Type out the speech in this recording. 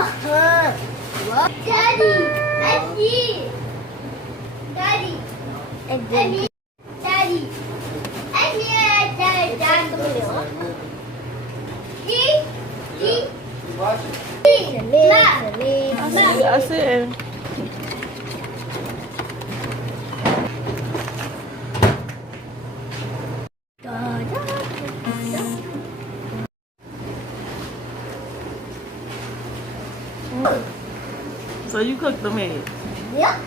Daddy. Daddy. Daddy. Daddy. Daddy. Asin. So you cooked the meat. Yeah.